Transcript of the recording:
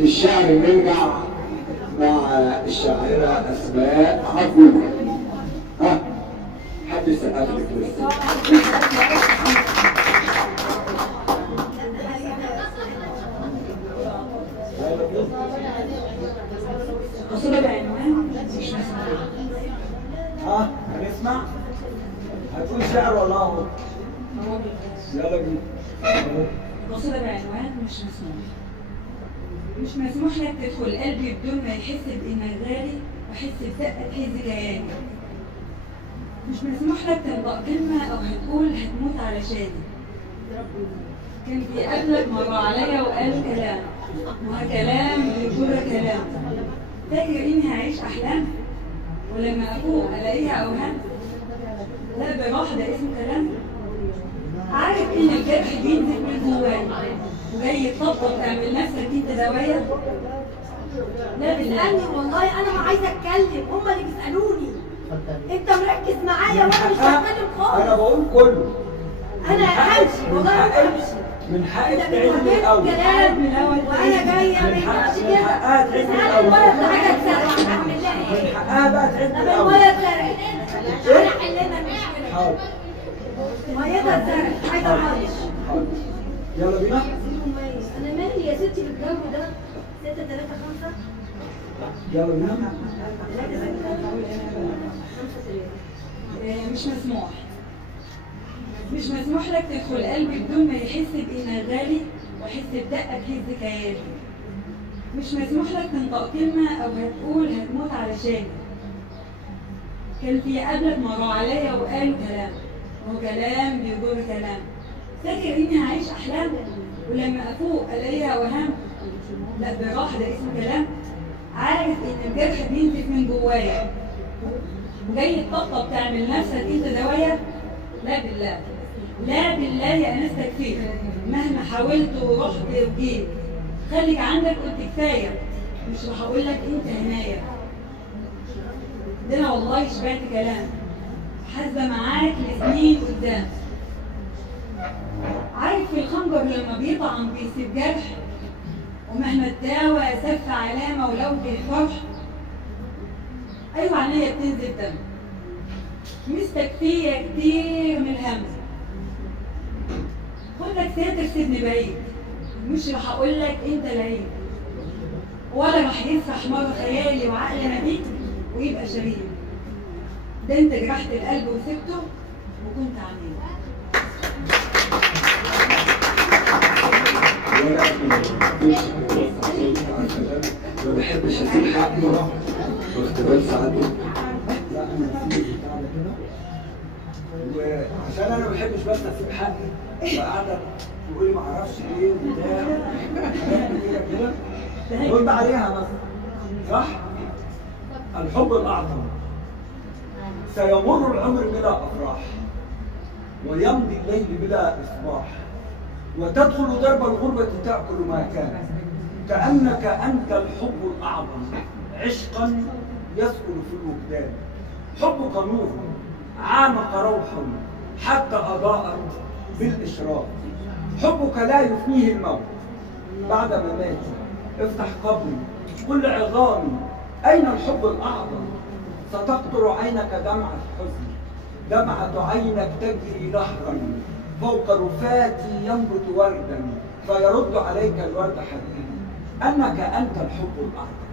للشعر نرجع مع الشاعرة أسماء عفو. ها حد يسقف لك لسه؟ قصيدة بعنوان مش مسموع. ها هنسمع؟ هتقول شعر ولا هو؟ يلا بينا. قصيدة بعنوان مش مسموح. مش مسموح لك تدخل قلبي بدون ما يحس بإنك غالي وأحس بدقة تهز كياني. مش مسموح لك تنطق كلمة أو هتقول هتموت علشاني. كان في قبلك مر عليا وقال كلام، وكلام بيجر كلام. فاكر إني هعيش أحلام ولما أفوق ألاقيها أوهام؟ لا براحة ده اسمه كلام. عارف إن الجرح بينزل من جوايا وجاي تطبطب تعمل نفسك انت دوايا؟ لا بتسألني والله انا ما عايزه اتكلم، هما اللي بيسألوني. انت مركز معايا وانا مش بتكلم خالص. انا بقول كله. انا همشي والله همشي. من حقك انت تعيد من بتوجهني الاول. كلام وانا جايه ما ينفعش من كده. حقها تعيد من انا الاول. الميه بتاعتها اتسرقت اعمل لها من ايه؟ حقها بقى تعيد من طب الاول. الميه اتسرقت انا حلينا المشكله. حاضر ميتها اتسرقت عايزه اعيش. حاضر. يلا بينا. انا مالي يا ستي بالجو ده 6 3 5 يلا بينا. مش مسموح. مش مسموح لك تدخل قلبي بدون ما يحس بإنك غالي وأحس بدقة تهز كياني. مش مسموح لك تنطق كلمة أو هتقول هتموت علشاني. كان في قبلك مروا عليا وقالوا كلام، وكلام بيجر كلام. فاكر إني هعيش أحلام ولما أفوق ألاقيها وهام؟ لا براحة ده اسمه كلام. عارف إن الجرح بينزف من جوايا وجاي تطبطب تعمل نفسك انت دوايا؟ لا بالله، لا بالله يا انس تكفير. مهما حاولت ورحت وجيت خليك عندك قلت كفايه، مش راح اقول لك انت هنايا. ده انا والله شبعت كلام حاسبه معاك لسنين قدام. عارف في الخنجر لما بيطعن بيسيب جرح، ومهما الدواء سف علامه ولو بالفرح. ايوه عينيا بتنزل دم مستكفيه كتير من الهم. خد لك ساتر سيبني بعيد، مش راح اقول لك انت العيد، ولا راح يسرح مره خيالي وعقلي نبيك ويبقى شريك. ده انت جرحت القلب وسبته وكنت عميل. ما بحبش اسيب حقي واختبار ساعته. لا انا هسيب البتاع ده كده. وعشان انا ما بحبش بس اسيب حقي فقاعده تقولي ما اعرفش ايه وبتاع حاجات كده كده رد عليها بس. صح؟ الحب الاعظم سيمر العمر بلا افراح ويمضي الليل بلا اصباح وتدخل درب الغربة تأكل ما كان كأنك أنت الحب الأعظم عشقا يسكن في الوجدان. حبك نور عامق روحا حتى أضاءت بالإشراق. حبك لا يفنيه الموت بعد مماتي. افتح قبري قل عظامي أين الحب الأعظم؟ ستقطر عينك دمعة حزن، دمعة عينك تجري نهرا فوق رفاتي ينبت وردا فيرد عليك الورد حبيبي أنك أنت الحب الأعظم.